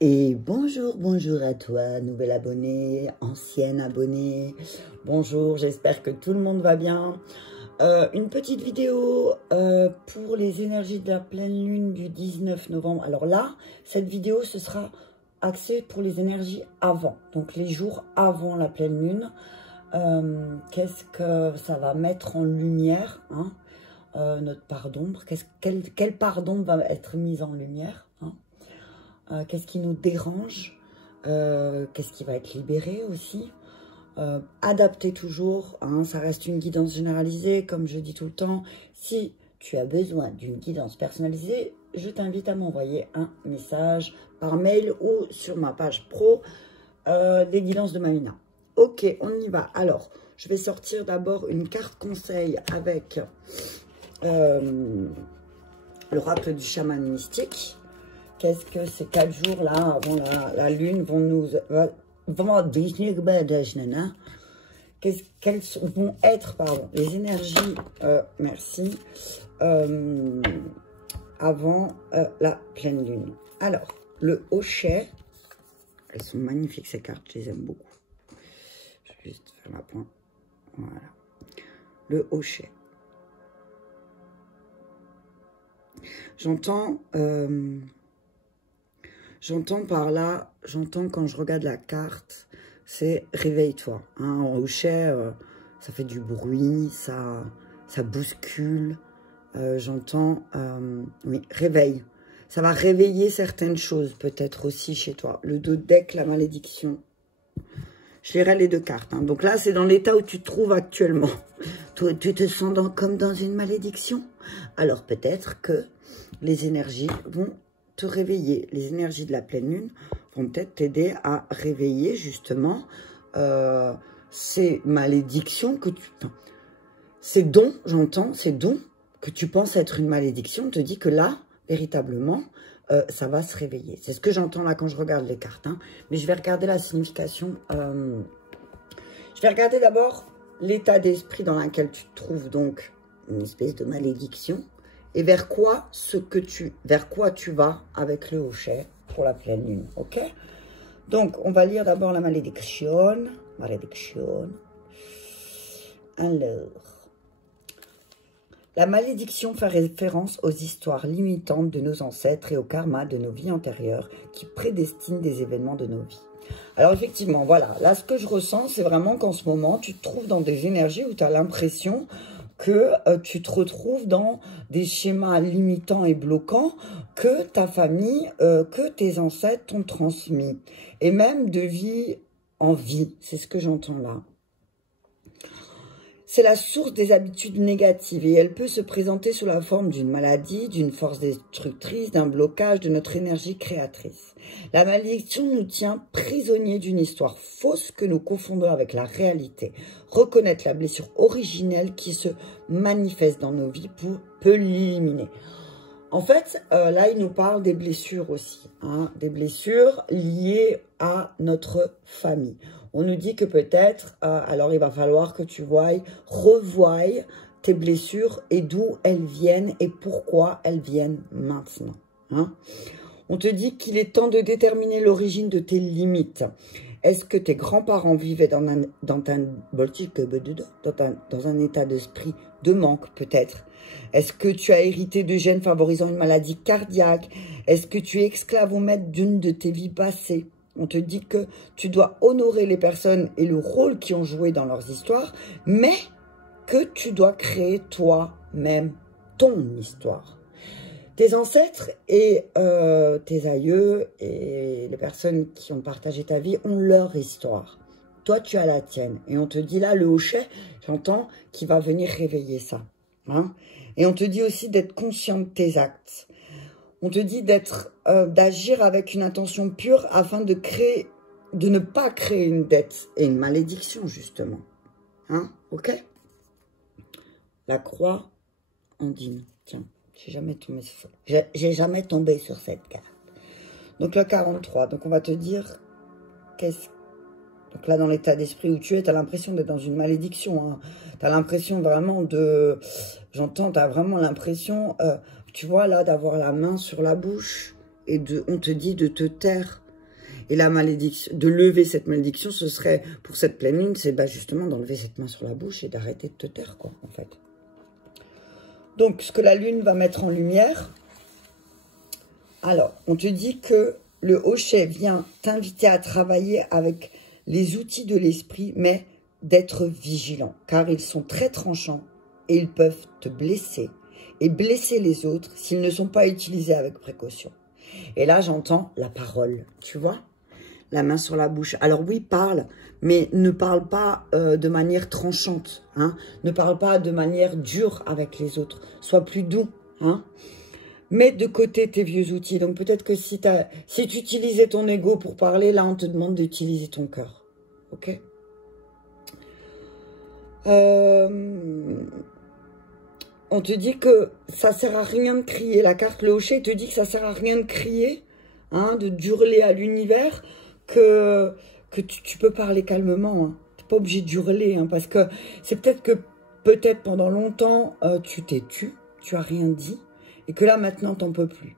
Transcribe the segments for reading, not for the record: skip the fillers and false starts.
Et bonjour, bonjour à toi, nouvel abonné, ancienne abonnée. Bonjour, j'espère que tout le monde va bien. Une petite vidéo pour les énergies de la pleine lune du 19 novembre. Alors là, cette vidéo, ce sera axée pour les énergies avant, donc les jours avant la pleine lune. Qu'est-ce que ça va mettre en lumière, hein, notre part d'ombre? Quelle part d'ombre va être mise en lumière, hein? Qu'est-ce qui nous dérange, qu'est-ce qui va être libéré aussi, adapter toujours, hein, ça reste une guidance généralisée, comme je dis tout le temps. Si tu as besoin d'une guidance personnalisée, je t'invite à m'envoyer un message par mail ou sur ma page pro des guidances de Mamina. Ok, on y va. Alors, je vais sortir d'abord une carte conseil avec l'oracle du chaman mystique. Qu'est-ce que ces 4 jours-là, avant la lune, vont nous... Quelles vont être, pardon, les énergies, merci, avant la pleine lune. Alors, le hochet, elles sont magnifiques ces cartes, je les aime beaucoup. Je vais juste faire la pointe, voilà. Le hochet. J'entends par là, quand je regarde la carte, c'est réveille-toi. Hein, en hochet, ça fait du bruit, ça bouscule. J'entends, oui, réveille. Ça va réveiller certaines choses, peut-être aussi chez toi. Le dodeck, la malédiction. Je lirai les 2 cartes. Hein. Donc là, c'est dans l'état où tu te trouves actuellement. Toi, tu te sens comme dans une malédiction. Alors peut-être que les énergies vont te réveiller. Les énergies de la pleine lune vont peut-être t'aider à réveiller justement ces malédictions que tu... Enfin, ces dons, j'entends, ces dons que tu penses être une malédiction, on te dit que là, véritablement, ça va se réveiller. C'est ce que j'entends là quand je regarde les cartes. Hein. Mais je vais regarder la signification. Je vais regarder d'abord l'état d'esprit dans lequel tu te trouves, donc une espèce de malédiction. Et vers quoi tu vas avec le hochet pour la pleine lune, ok? Donc, on va lire d'abord la malédiction. Malédiction. Alors, la malédiction fait référence aux histoires limitantes de nos ancêtres et au karma de nos vies antérieures qui prédestinent des événements de nos vies. Alors, effectivement, voilà. Là, ce que je ressens, c'est vraiment qu'en ce moment, tu te trouves dans des énergies où tu as l'impression que tu te retrouves dans des schémas limitants et bloquants que ta famille, que tes ancêtres t'ont transmis. Et même de vie en vie, c'est ce que j'entends là. C'est la source des habitudes négatives et elle peut se présenter sous la forme d'une maladie, d'une force destructrice, d'un blocage de notre énergie créatrice. La malédiction nous tient prisonniers d'une histoire fausse que nous confondons avec la réalité. Reconnaître la blessure originelle qui se manifeste dans nos vies peut l'éliminer. En fait, là, il nous parle des blessures aussi, hein, des blessures liées à notre famille. On nous dit que peut-être, alors il va falloir que tu revoies tes blessures et d'où elles viennent et pourquoi elles viennent maintenant. Hein. On te dit qu'il est temps de déterminer l'origine de tes limites. Est-ce que tes grands-parents vivaient dans un état d'esprit de manque peut-être? Est-ce que tu as hérité de gènes favorisant une maladie cardiaque? Est-ce que tu es esclave ou maître d'une de tes vies passées? On te dit que tu dois honorer les personnes et le rôle qu'ils ont joué dans leurs histoires, mais que tu dois créer toi-même ton histoire. Tes ancêtres et tes aïeux et les personnes qui ont partagé ta vie ont leur histoire. Toi, tu as la tienne. Et on te dit là, le hochet, j'entends, qui va venir réveiller ça. Hein? Et on te dit aussi d'être conscient de tes actes. On te dit d'agir avec une intention pure afin de ne pas créer une dette et une malédiction, justement. Hein? Ok? La croix andine. Tiens, j'ai jamais tombé sur cette carte. Donc, le 43. Donc, on va te dire donc là, dans l'état d'esprit où tu es, tu as l'impression d'être dans une malédiction. Hein. Tu as l'impression vraiment de... J'entends, tu as vraiment l'impression... tu vois, là, d'avoir la main sur la bouche et on te dit de te taire Et la malédiction, de lever cette malédiction, ce serait, pour cette pleine lune, c'est justement d'enlever cette main sur la bouche et d'arrêter de te taire, quoi, en fait. Donc, ce que la lune va mettre en lumière, alors, on te dit que le hochet vient t'inviter à travailler avec les outils de l'esprit, mais d'être vigilant, car ils sont très tranchants et ils peuvent te blesser et blesser les autres s'ils ne sont pas utilisés avec précaution. Et là, j'entends la parole, tu vois, la main sur la bouche. Alors oui, parle, mais ne parle pas de manière tranchante, hein. Ne parle pas de manière dure avec les autres. Sois plus doux, hein. Mets de côté tes vieux outils. Donc peut-être que si tu utilisais ton ego pour parler, là, on te demande d'utiliser ton cœur. Ok? On te dit que ça sert à rien de crier. La carte, le hochet, te dit que ça sert à rien de crier, hein, de hurler à l'univers, que tu peux parler calmement. Hein. Tu n'es pas obligé d'hurler, hein, parce que c'est peut-être pendant longtemps, tu t'es tu as rien dit, et que là, maintenant, t'en peux plus.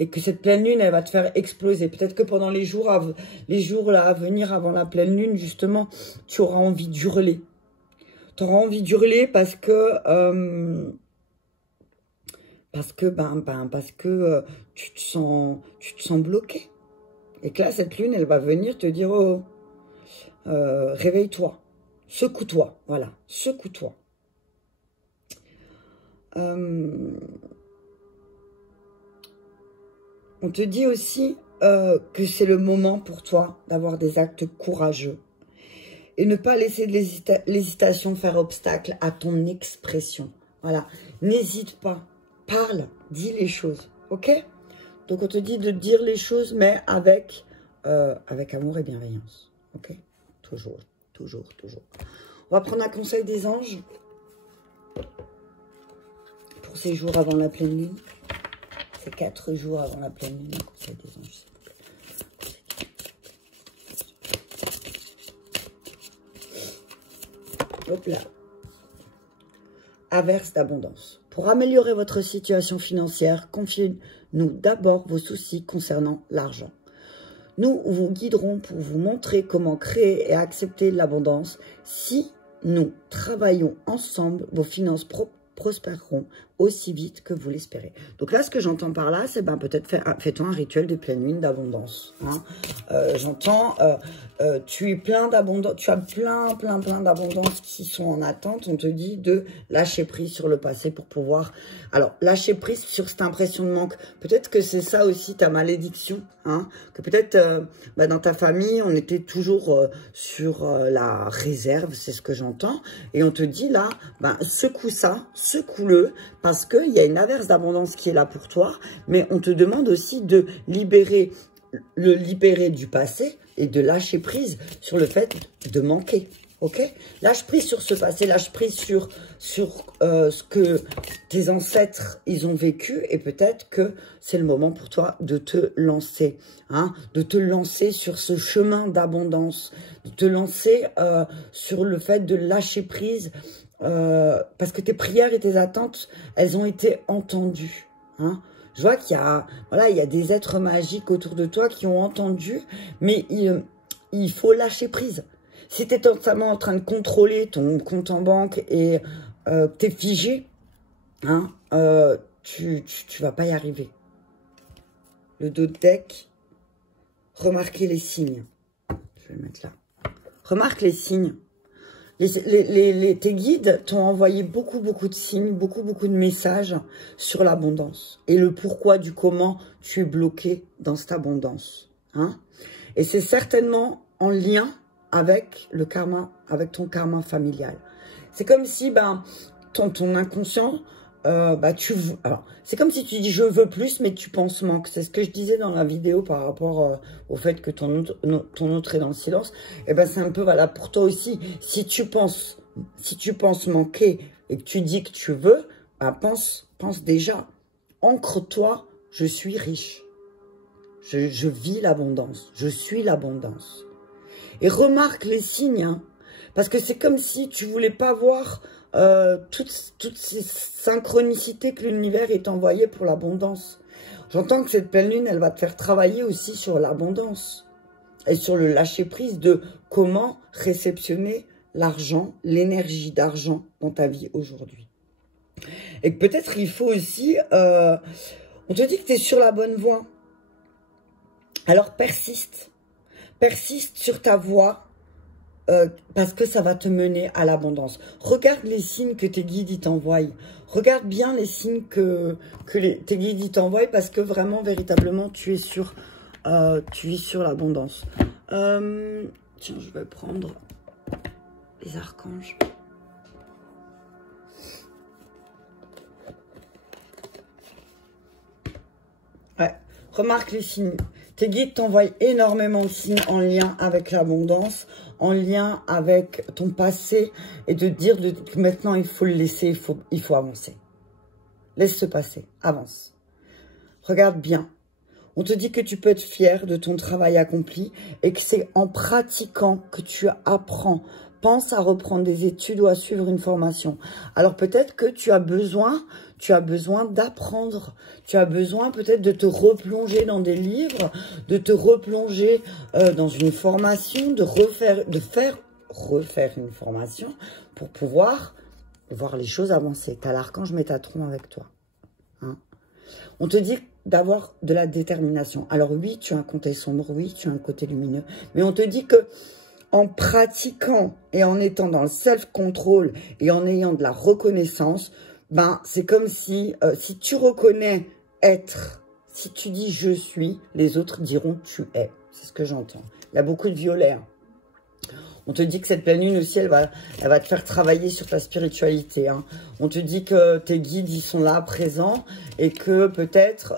Et que cette pleine lune, elle va te faire exploser. Peut-être que pendant les jours à venir, avant la pleine lune, justement, tu auras envie d'hurler. Tu auras envie d'hurler parce que tu te sens bloqué. Et que là, cette lune, elle va venir te dire, oh, réveille-toi, secoue-toi, voilà, secoue-toi. On te dit aussi que c'est le moment pour toi d'avoir des actes courageux et ne pas laisser l'hésitation faire obstacle à ton expression. Voilà, n'hésite pas, parle, dis les choses, ok? Donc on te dit de dire les choses, mais avec amour et bienveillance, ok? Toujours, toujours, toujours. On va prendre un conseil des anges pour ces jours avant la pleine lune. C'est 4 jours avant la pleine lune, conseil des anges, s'il vous plaît. Hop là. Averse d'abondance. Pour améliorer votre situation financière, confiez-nous d'abord vos soucis concernant l'argent. Nous vous guiderons pour vous montrer comment créer et accepter l'abondance. Si nous travaillons ensemble, vos finances prospéreront aussi vite que vous l'espérez. Donc là, ce que j'entends par là, c'est peut-être fais-toi un rituel de pleine lune d'abondance. Hein. J'entends, tu es plein d'abondance, tu as plein d'abondance qui sont en attente. On te dit de lâcher prise sur le passé pour pouvoir... Alors, lâcher prise sur cette impression de manque. Peut-être que c'est ça aussi ta malédiction. Hein, que peut-être dans ta famille, on était toujours sur la réserve, c'est ce que j'entends. Et on te dit là, secoue ça, secoue-le, parce qu'il y a une averse d'abondance qui est là pour toi. Mais on te demande aussi de libérer du passé et de lâcher prise sur le fait de manquer. Ok, lâche prise sur ce passé, lâche prise sur ce que tes ancêtres ils ont vécu, et peut-être que c'est le moment pour toi de te lancer, hein, de te lancer sur ce chemin d'abondance, de te lancer sur le fait de lâcher prise, parce que tes prières et tes attentes, elles ont été entendues, hein. Je vois qu'il y a, voilà, il y a des êtres magiques autour de toi qui ont entendu, mais il faut lâcher prise. Si tu es totalement en train de contrôler ton compte en banque et tu es figé, hein, tu vas pas y arriver. Le dos de deck, remarquez les signes. Je vais le mettre là. Remarque les signes. Tes guides t'ont envoyé beaucoup de signes, beaucoup de messages sur l'abondance. Et le pourquoi du comment tu es bloqué dans cette abondance. Hein. Et c'est certainement en lien avec le karma, avec ton karma familial. C'est comme si ton inconscient, c'est comme si tu dis je veux plus, mais tu penses manque. C'est ce que je disais dans la vidéo par rapport au fait que ton autre est dans le silence. Et c'est un peu valable pour toi aussi. Si tu penses manquer et que tu dis que tu veux, pense déjà. Ancre-toi, je suis riche. Je vis l'abondance. Je suis l'abondance. Et remarque les signes, hein, parce que c'est comme si tu voulais pas voir toutes ces synchronicités que l'univers est envoyé pour l'abondance. J'entends que cette pleine lune, elle va te faire travailler aussi sur l'abondance. et sur le lâcher-prise de comment réceptionner l'argent, l'énergie d'argent dans ta vie aujourd'hui. Et que peut-être il faut aussi... on te dit que tu es sur la bonne voie. Alors persiste. Persiste sur ta voie. Parce que ça va te mener à l'abondance. Regarde les signes que tes guides t'envoient. Regarde bien les signes que tes guides t'envoient parce que vraiment, véritablement, tu es sur l'abondance. Tiens, je vais prendre les archanges. Ouais, remarque les signes. Tes guides t'envoient énormément de signes en lien avec l'abondance, en lien avec ton passé et de dire que maintenant il faut le laisser, il faut avancer. Laisse-se passer, avance. Regarde bien. On te dit que tu peux être fier de ton travail accompli et que c'est en pratiquant que tu apprends. Pense à reprendre des études ou à suivre une formation. Alors peut-être que tu as besoin d'apprendre. Tu as besoin peut-être de te replonger dans des livres, de te replonger dans une formation, de refaire une formation pour pouvoir voir les choses avancer. Tu as l'archange Métatron avec toi. Hein? On te dit d'avoir de la détermination. Alors oui, tu as un côté sombre, oui, tu as un côté lumineux, mais on te dit que en pratiquant et en étant dans le self-control et en ayant de la reconnaissance, ben c'est comme si tu reconnais être, si tu dis je suis, les autres diront tu es. C'est ce que j'entends. Il y a beaucoup de violet. Hein. On te dit que cette pleine lune aussi, elle va te faire travailler sur ta spiritualité. Hein. On te dit que tes guides, ils sont là, présents, et que peut-être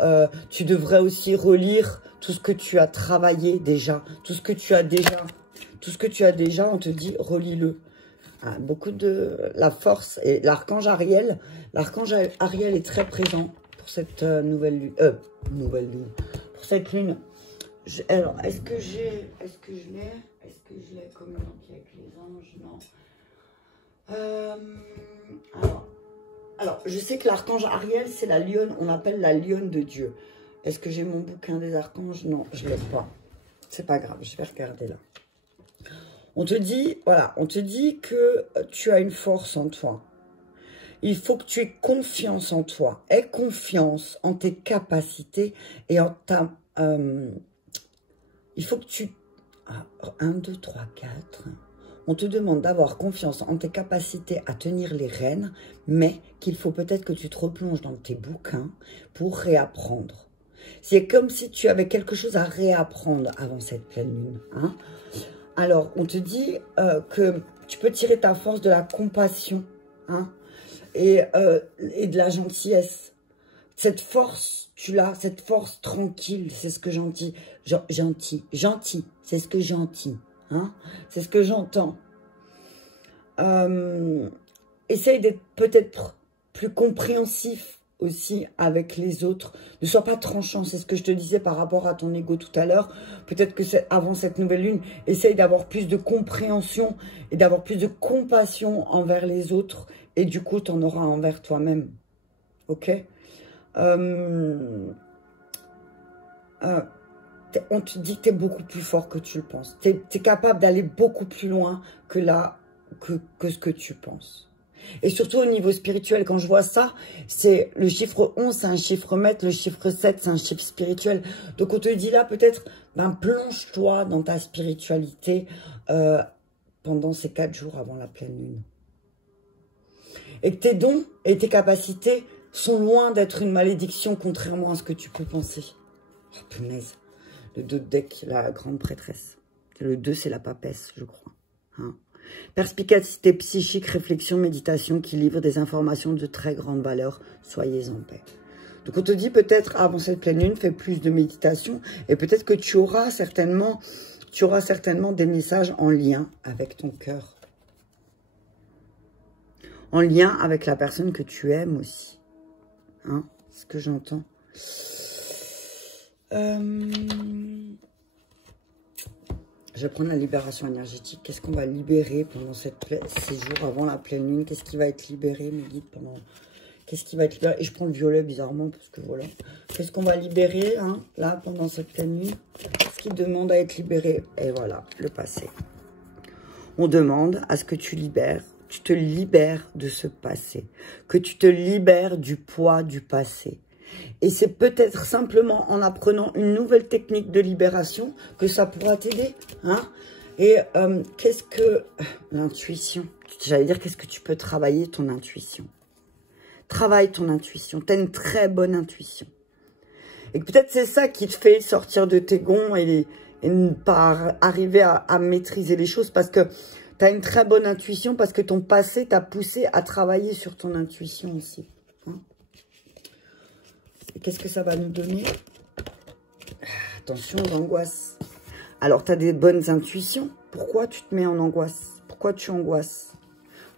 tu devrais aussi relire tout ce que tu as travaillé déjà, tout ce que tu as déjà, on te dit relis-le. Ah, beaucoup de la force et l'archange Ariel est très présent pour cette nouvelle lune, pour cette lune. Alors, est-ce que je l'ai communiqué avec les anges? Non. Alors, je sais que l'archange Ariel, c'est la lionne, on l'appelle la lionne de Dieu. Est-ce que j'ai mon bouquin des archanges? Non, je ne l'ai pas. C'est pas grave, je vais regarder là. On te dit, voilà, on te dit que tu as une force en toi. Il faut que tu aies confiance en toi. Aie confiance en tes capacités et en ta... il faut que tu... 1, 2, 3, 4. On te demande d'avoir confiance en tes capacités à tenir les rênes, mais qu'il faut peut-être que tu te replonges dans tes bouquins pour réapprendre. C'est comme si tu avais quelque chose à réapprendre avant cette pleine lune. Hein? Alors, on te dit que tu peux tirer ta force de la compassion hein, et de la gentillesse. Cette force, tu l'as, cette force tranquille, c'est ce que gentil, c'est ce que gentil, hein, c'est ce que j'entends. Essaye d'être peut-être plus compréhensif aussi avec les autres. Ne sois pas tranchant, c'est ce que je te disais par rapport à ton ego tout à l'heure. Peut-être que c'est avant cette nouvelle lune, essaye d'avoir plus de compréhension et d'avoir plus de compassion envers les autres. Et du coup, tu en auras envers toi-même. Ok ? On te dit que tu es beaucoup plus fort que tu le penses. Tu es capable d'aller beaucoup plus loin que ce que tu penses. Et surtout au niveau spirituel, quand je vois ça, c'est le chiffre 11, c'est un chiffre maître, le chiffre 7, c'est un chiffre spirituel. Donc on te dit là peut-être, ben, plonge-toi dans ta spiritualité pendant ces 4 jours avant la pleine lune. Et que tes dons et tes capacités sont loin d'être une malédiction, contrairement à ce que tu peux penser. Oh, punaise. Le 2 de deck, la grande prêtresse. Le 2, c'est la papesse, je crois. Hein. Perspicacité psychique, réflexion, méditation qui livre des informations de très grande valeur. Soyez en paix. Donc on te dit peut-être avant cette pleine lune, fais plus de méditation et peut-être que tu auras certainement des messages en lien avec ton cœur. En lien avec la personne que tu aimes aussi. Hein, c'est ce que j'entends. Je vais prendre la libération énergétique. Qu'est-ce qu'on va libérer pendant ces jours avant la pleine lune? Qu'est-ce qui va être libéré, mes guides, pendant... Qu'est-ce qui va être libéré? Et je prends le violet bizarrement, parce que voilà. Qu'est-ce qu'on va libérer, hein, là, pendant cette pleine lune? qui demande à être libéré. Et voilà, le passé. On demande à ce que tu te libères de ce passé. Que tu te libères du poids du passé. Et c'est peut-être simplement en apprenant une nouvelle technique de libération que ça pourra t'aider. Hein? Et qu'est-ce que... L'intuition. J'allais dire, qu'est-ce que tu peux travailler ton intuition? Travaille ton intuition. Tu as une très bonne intuition. Et peut-être c'est ça qui te fait sortir de tes gonds et ne pas arriver à maîtriser les choses. Parce que tu as une très bonne intuition, parce que ton passé t'a poussé à travailler sur ton intuition aussi. Hein? Et qu'est-ce que ça va nous donner? Attention aux angoisses. Alors, tu as des bonnes intuitions. Pourquoi tu te mets en angoisse? Pourquoi tu angoisses?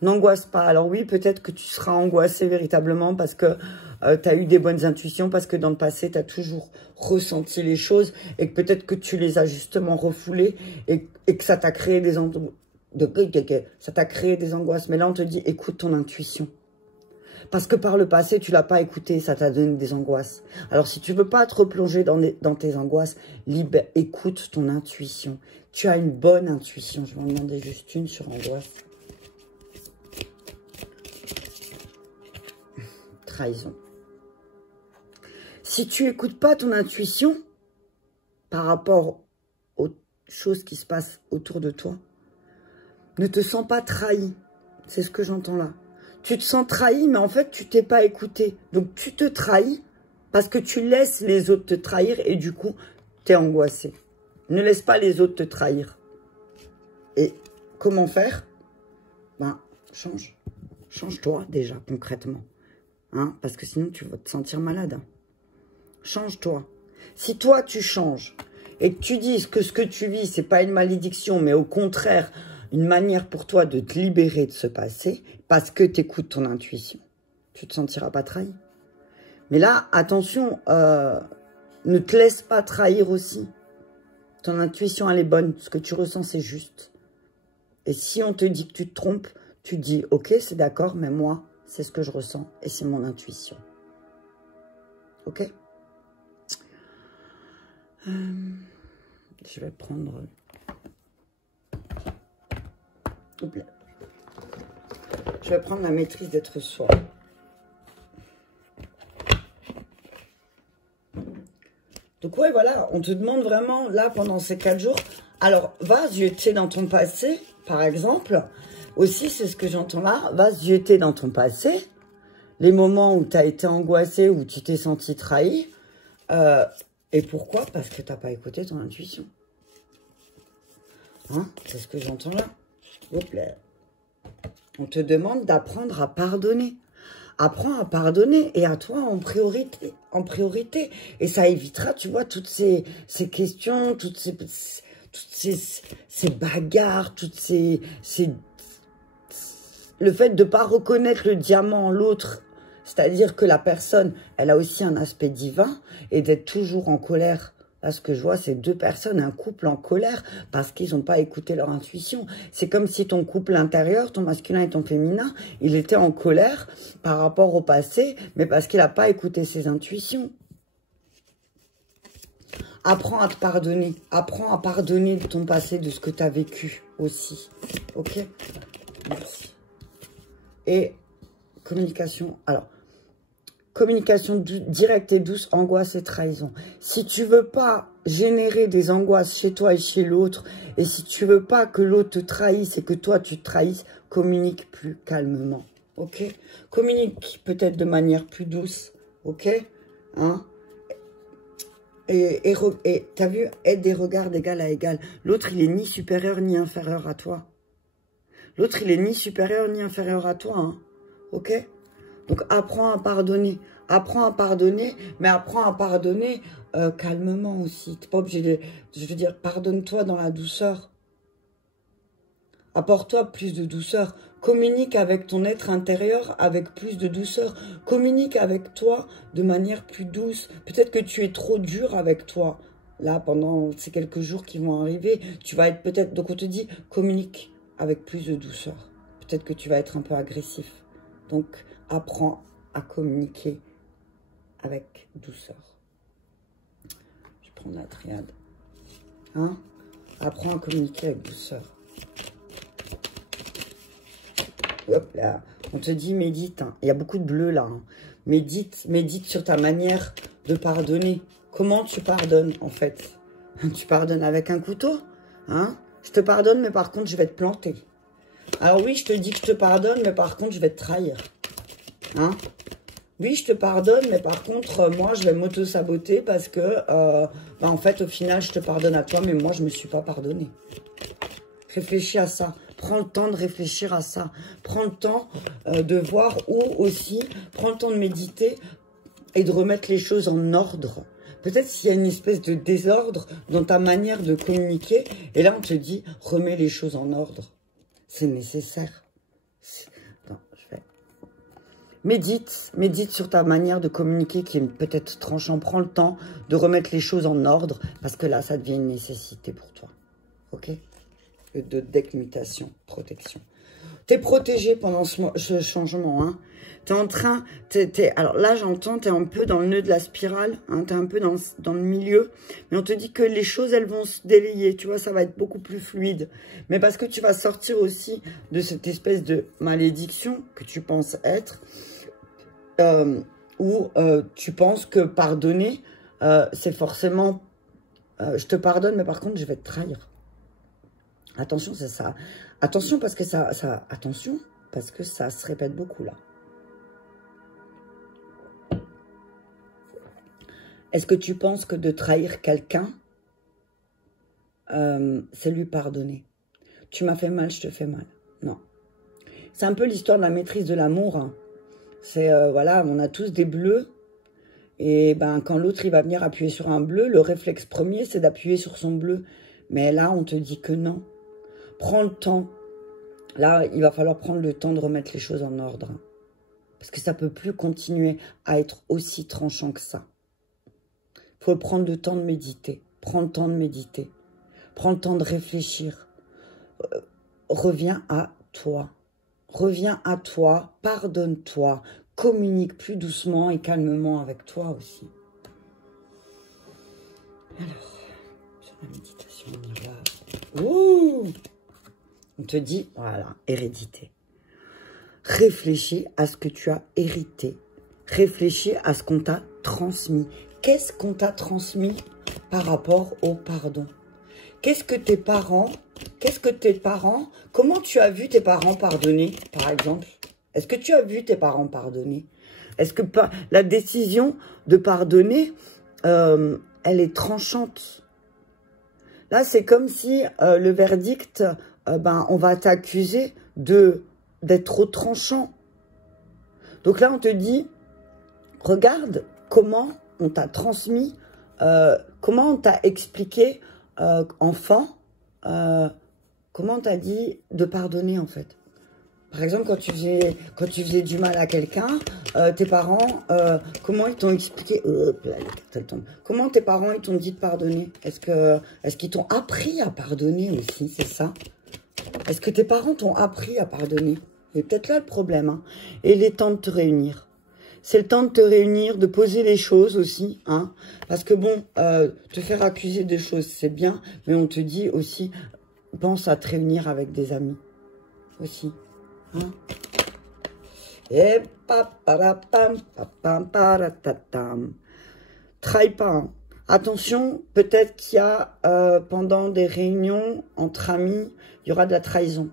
N'angoisse pas. Alors oui, peut-être que tu seras angoissé véritablement parce que tu as eu des bonnes intuitions, parce que dans le passé, tu as toujours ressenti les choses et que peut-être que tu les as justement refoulées et que ça t'a créé des ça t'a créé des angoisses. Mais là, on te dit, écoute ton intuition. Parce que par le passé, tu ne l'as pas écouté, ça t'a donné des angoisses. Alors, si tu ne veux pas te replonger dans tes angoisses, écoute ton intuition. Tu as une bonne intuition. Je vais en demander juste une sur angoisse. Trahison. Si tu n'écoutes pas ton intuition par rapport aux choses qui se passent autour de toi, ne te sens pas trahi. C'est ce que j'entends là. Tu te sens trahi, mais en fait, tu t'es pas écouté. Donc, tu te trahis parce que tu laisses les autres te trahir et du coup, tu es angoissé. Ne laisse pas les autres te trahir. Et comment faire? Ben, change. Change-toi déjà, concrètement. Hein? Parce que sinon, tu vas te sentir malade. Hein. Change-toi. Si toi, tu changes et que tu dises que ce que tu vis, c'est pas une malédiction, mais au contraire, une manière pour toi de te libérer de ce passé, parce que tu écoutes ton intuition, tu te sentiras pas trahi. Mais là, attention, ne te laisse pas trahir aussi. Ton intuition, elle est bonne. Ce que tu ressens, c'est juste. Et si on te dit que tu te trompes, tu dis, ok, c'est d'accord, mais moi, c'est ce que je ressens et c'est mon intuition. Ok? Je vais prendre... Je vais prendre la maîtrise d'être soi. Donc ouais, voilà, on te demande vraiment, là, pendant ces 4 jours, alors, va zioter dans ton passé, par exemple. Aussi, c'est ce que j'entends là, va zioter dans ton passé, les moments où tu as été angoissé, où tu t'es senti trahi. Et pourquoi? Parce que tu n'as pas écouté ton intuition. Hein? C'est ce que j'entends là. Hop là. On te demande d'apprendre à pardonner. Apprends à pardonner et à toi en priorité. Et ça évitera, tu vois, toutes ces questions, toutes ces bagarres, le fait de ne pas reconnaître le diamant en l'autre. C'est-à-dire que la personne, elle a aussi un aspect divin et d'être toujours en colère. Là, ce que je vois, c'est 2 personnes, un couple en colère parce qu'ils n'ont pas écouté leur intuition. C'est comme si ton couple intérieur, ton masculin et ton féminin, il était en colère par rapport au passé, mais parce qu'il n'a pas écouté ses intuitions. Apprends à te pardonner. Apprends à pardonner de ton passé, de ce que tu as vécu aussi. Ok? Merci. Et communication. Alors, communication directe et douce, angoisse et trahison. Si tu veux pas générer des angoisses chez toi et chez l'autre, et si tu veux pas que l'autre te trahisse et que toi tu te trahisses, communique plus calmement. Ok? Communique peut-être de manière plus douce. Ok? Hein? Et t'as vu, aide des regards d'égal à égal. L'autre, il est ni supérieur ni inférieur à toi. L'autre, il est ni supérieur ni inférieur à toi. Hein? Ok? Donc, apprends à pardonner. Apprends à pardonner, mais apprends à pardonner calmement aussi. Tu n'es pas obligé de... Je veux dire, pardonne-toi dans la douceur. Apporte-toi plus de douceur. Communique avec ton être intérieur avec plus de douceur. Communique avec toi de manière plus douce. Peut-être que tu es trop dur avec toi. Là, pendant ces quelques jours qui vont arriver, tu vas être peut-être... Donc, on te dit, communique avec plus de douceur. Peut-être que tu vas être un peu agressif. Donc, apprends à communiquer avec douceur. Je prends la triade. Hein? Apprends à communiquer avec douceur. Hop là. On te dit médite. Hein. Il y a beaucoup de bleu là. Hein. Médite sur ta manière de pardonner. Comment tu pardonnes en fait? Tu pardonnes avec un couteau? Hein? Je te pardonne, mais par contre, je vais te planter. Alors oui, je te dis que je te pardonne, mais par contre, je vais te trahir. Hein? Oui, je te pardonne, mais par contre, moi, je vais m'auto-saboter parce que, en fait, au final, je te pardonne à toi, mais moi, je ne me suis pas pardonné. Réfléchis à ça. Prends le temps de réfléchir à ça. Prends le temps de voir où aussi. Prends le temps de méditer et de remettre les choses en ordre. Peut-être s'il y a une espèce de désordre dans ta manière de communiquer. Et là, on te dit, remets les choses en ordre. C'est nécessaire. Attends, je vais... Médite sur ta manière de communiquer qui est peut-être tranchant. Prends le temps de remettre les choses en ordre parce que là, ça devient une nécessité pour toi. Ok? De démutation, protection. Tu es protégé pendant ce changement. Hein. Tu es en train... alors là, j'entends, tu es un peu dans le nœud de la spirale. Hein, tu es un peu dans le milieu. Mais on te dit que les choses, elles vont se délayer. Tu vois, ça va être beaucoup plus fluide. Mais parce que tu vas sortir aussi de cette espèce de malédiction que tu penses être. Où tu penses que pardonner, c'est forcément... je te pardonne, mais par contre, je vais te trahir. Attention, c'est ça. Attention parce que attention parce que ça se répète beaucoup là. Est-ce que tu penses que de trahir quelqu'un, c'est lui pardonner? Tu m'as fait mal, je te fais mal. Non. C'est un peu l'histoire de la maîtrise de l'amour. Hein. C'est, voilà, on a tous des bleus. Et ben, quand l'autre, il va venir appuyer sur un bleu, le réflexe premier, c'est d'appuyer sur son bleu. Mais là, on te dit que non. Prends le temps. Là, il va falloir prendre le temps de remettre les choses en ordre. Hein. Parce que ça ne peut plus continuer à être aussi tranchant que ça. Il faut prendre le temps de méditer. Prends le temps de méditer. Prends le temps de réfléchir. Reviens à toi. Reviens à toi. Pardonne-toi. Communique plus doucement et calmement avec toi aussi. Alors, sur la méditation, on y va. Ouh! On te dit, voilà, hérédité. Réfléchis à ce que tu as hérité. Réfléchis à ce qu'on t'a transmis. Qu'est-ce qu'on t'a transmis par rapport au pardon? Qu'est-ce que tes parents, comment tu as vu tes parents pardonner, par exemple? Est-ce que tu as vu tes parents pardonner? Est-ce que la décision de pardonner, elle est tranchante? Là, c'est comme si le verdict, on va t'accuser d'être trop tranchant. Donc là, on te dit, regarde comment on t'a transmis, comment on t'a expliqué, enfant, comment on t'a dit de pardonner, en fait. Par exemple, quand tu faisais du mal à quelqu'un, tes parents, comment ils t'ont expliqué, comment tes parents, ils t'ont dit de pardonner? Est-ce qu'ils t'ont appris à pardonner aussi, c'est ça? Est-ce que tes parents t'ont appris à pardonner? C'est peut-être là le problème. Hein. Et il est temps de te réunir. C'est le temps de te réunir, de poser les choses aussi. Hein. Parce que bon, te faire accuser de choses, c'est bien. Mais on te dit aussi, pense à te réunir avec des amis. Aussi. Hein. Et trahis pas. Hein. Attention, peut-être qu'il y a pendant des réunions entre amis, il y aura de la trahison.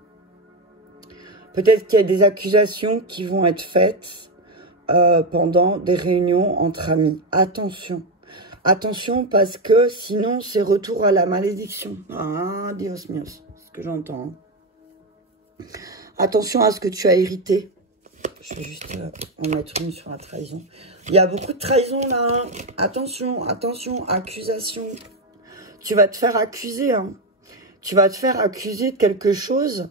Peut-être qu'il y a des accusations qui vont être faites pendant des réunions entre amis. Attention. Attention parce que sinon c'est retour à la malédiction. Ah, Dios míos, c'est ce que j'entends. Hein. Attention à ce que tu as hérité. Je vais juste en mettre une sur la trahison. Il y a beaucoup de trahison là. Hein. Attention, attention, accusation. Tu vas te faire accuser. Hein. Tu vas te faire accuser de quelque chose.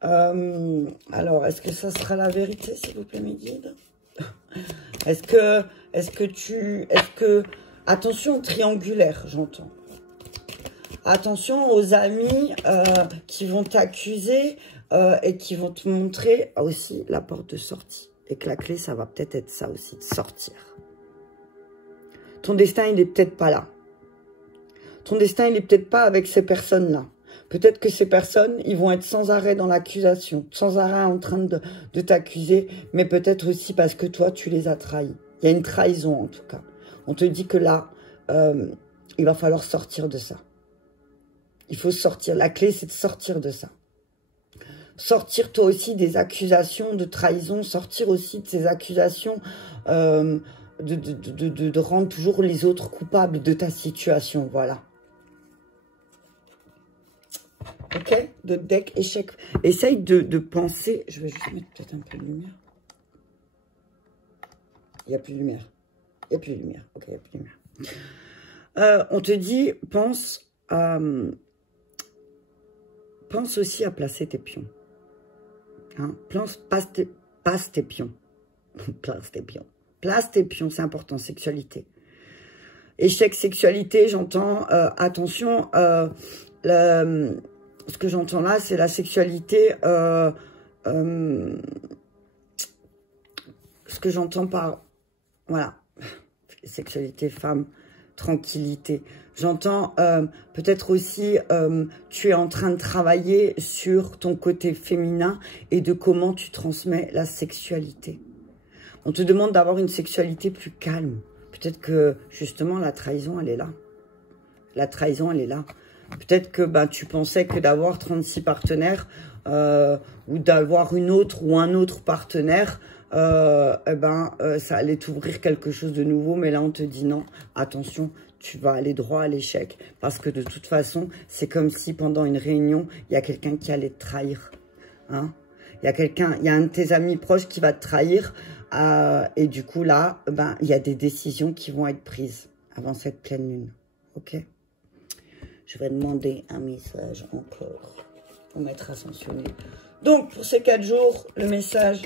Alors, est-ce que ça sera la vérité, s'il vous plaît, mes guides? Attention, triangulaire, j'entends. Attention aux amis qui vont t'accuser et qui vont te montrer aussi la porte de sortie. Et que la clé, ça va peut-être être ça aussi, de sortir. Ton destin, il est peut-être pas là. ton destin, il est peut-être pas avec ces personnes-là. Peut-être que ces personnes, ils vont être sans arrêt dans l'accusation, sans arrêt en train de t'accuser, mais peut-être aussi parce que toi, tu les as trahis. Il y a une trahison, en tout cas. On te dit que là, il va falloir sortir de ça. Il faut sortir. La clé, c'est de sortir de ça. Sortir, toi aussi, des accusations de trahison. Sortir aussi de ces accusations de rendre toujours les autres coupables de ta situation. Voilà. Ok? De deck échec. Essaye de penser. Je vais juste mettre peut-être un peu de lumière. Il n'y a plus de lumière. Il n'y a plus de lumière. Ok, il n'y a plus de lumière. On te dit, pense aussi à placer tes pions. Hein? Passe tes pions. Place tes pions. Place tes pions, c'est important. Sexualité. Échec, sexualité, j'entends, attention, ce que j'entends là, c'est la sexualité, ce que j'entends par, voilà, sexualité, femme, tranquillité. J'entends peut-être aussi, tu es en train de travailler sur ton côté féminin et de comment tu transmets la sexualité. On te demande d'avoir une sexualité plus calme. Peut-être que, justement, la trahison, elle est là. La trahison, elle est là. Peut-être que tu pensais que d'avoir 36 partenaires ou d'avoir une autre ou un autre partenaire, ça allait t'ouvrir quelque chose de nouveau. Mais là, on te dit non, attention, tu vas aller droit à l'échec. Parce que de toute façon, c'est comme si pendant une réunion, il y a quelqu'un qui allait te trahir. Hein? Il y a un de tes amis proches qui va te trahir. Et du coup, là, il y a des décisions qui vont être prises avant cette pleine lune. Ok? Je vais demander un message encore au maître ascensionné. Donc, pour ces 4 jours, le message,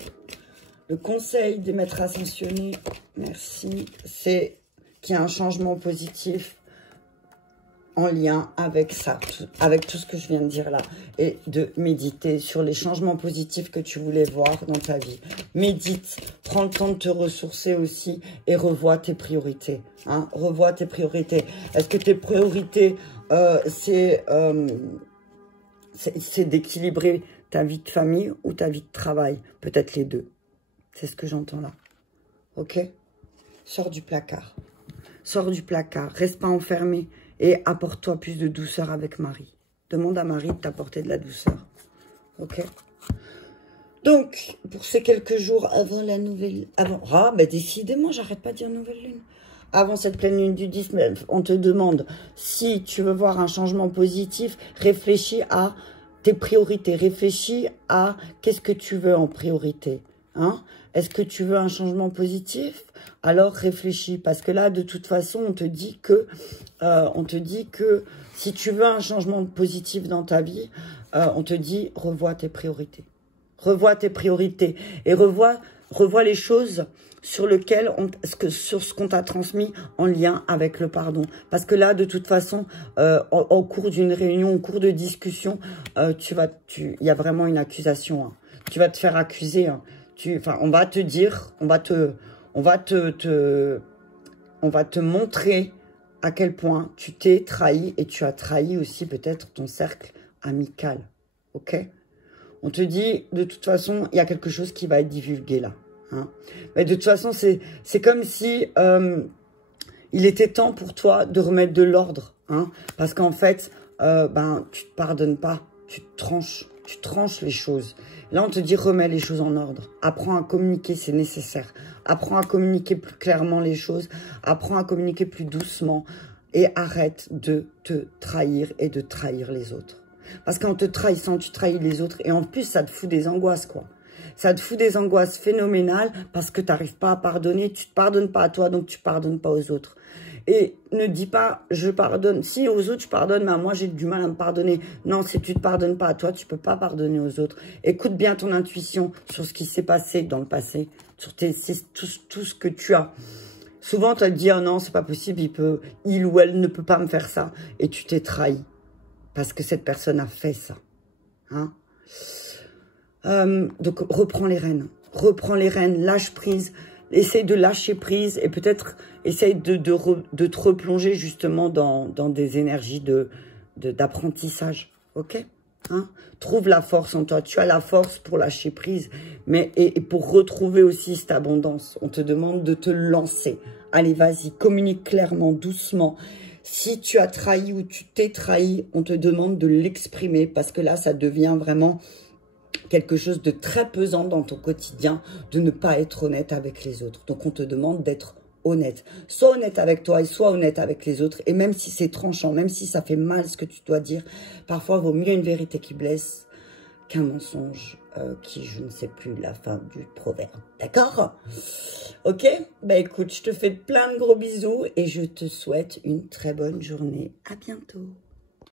le conseil des maîtres ascensionnés, merci, c'est qu'il y a un changement positif en lien avec ça, avec tout ce que je viens de dire là, et de méditer sur les changements positifs que tu voulais voir dans ta vie. Médite, prends le temps de te ressourcer aussi et revois tes priorités. Hein, revois tes priorités. Est-ce que tes priorités, c'est d'équilibrer ta vie de famille ou ta vie de travail? Peut-être les deux. C'est ce que j'entends là. Ok? Sors du placard. Sors du placard. Reste pas enfermé. Et apporte-toi plus de douceur avec Marie. Demande à Marie de t'apporter de la douceur. Ok? Donc, pour ces quelques jours avant la nouvelle... décidément, j'arrête pas de dire nouvelle lune. Avant cette pleine lune du 10, on te demande, si tu veux voir un changement positif, réfléchis à tes priorités. Réfléchis à qu'est-ce que tu veux en priorité. Hein? Est-ce que tu veux un changement positif? Alors réfléchis, parce que là, de toute façon, on te dit que si tu veux un changement positif dans ta vie, on te dit revois tes priorités. Revois tes priorités et revois les choses sur ce qu'on t'a transmis en lien avec le pardon. Parce que là, de toute façon, au cours d'une réunion, au cours de discussion, il y a vraiment une accusation. Hein. Tu vas te faire accuser. Hein. On va te dire, on va te montrer à quel point tu t'es trahi et tu as trahi aussi peut-être ton cercle amical. Ok? On te dit, de toute façon, il y a quelque chose qui va être divulgué là. Hein? Mais de toute façon, c'est comme si il était temps pour toi de remettre de l'ordre. Hein? Parce qu'en fait, tu te pardonnes pas, tu tranches les choses. Là, on te dit, remets les choses en ordre. Apprends à communiquer, c'est nécessaire. Apprends à communiquer plus clairement les choses. Apprends à communiquer plus doucement. Et arrête de te trahir et de trahir les autres. Parce qu'en te trahissant, tu trahis les autres. Et en plus, ça te fout des angoisses, quoi. Ça te fout des angoisses phénoménales parce que tu n'arrives pas à pardonner. Tu ne te pardonnes pas à toi, donc tu ne pardonnes pas aux autres. Et ne dis pas, je pardonne. Si aux autres, je pardonne, mais moi, j'ai du mal à me pardonner. Non, si tu ne te pardonnes pas à toi, tu ne peux pas pardonner aux autres. Écoute bien ton intuition sur ce qui s'est passé dans le passé, sur tout ce que tu as. Souvent, tu as dit, oh non, c'est pas possible, il ou elle ne peut pas me faire ça. Et tu t'es trahi parce que cette personne a fait ça. Hein? Donc, reprends les rênes. Reprends les rênes, lâche prise. essaye de lâcher prise et peut-être essaye de te replonger justement dans des énergies d'apprentissage, ok, hein? Trouve la force en toi, tu as la force pour lâcher prise, mais et pour retrouver aussi cette abondance, on te demande de te lancer. Allez, vas-y, communique clairement, doucement. Si tu as trahi ou tu t'es trahi, on te demande de l'exprimer parce que là, ça devient vraiment quelque chose de très pesant dans ton quotidien, de ne pas être honnête avec les autres. Donc, on te demande d'être honnête. Sois honnête avec toi et sois honnête avec les autres. Et même si c'est tranchant, même si ça fait mal ce que tu dois dire, parfois, il vaut mieux une vérité qui blesse qu'un mensonge qui, je ne sais plus la fin du proverbe. D'accord? Ok? Bah écoute, je te fais plein de gros bisous et je te souhaite une très bonne journée. À bientôt.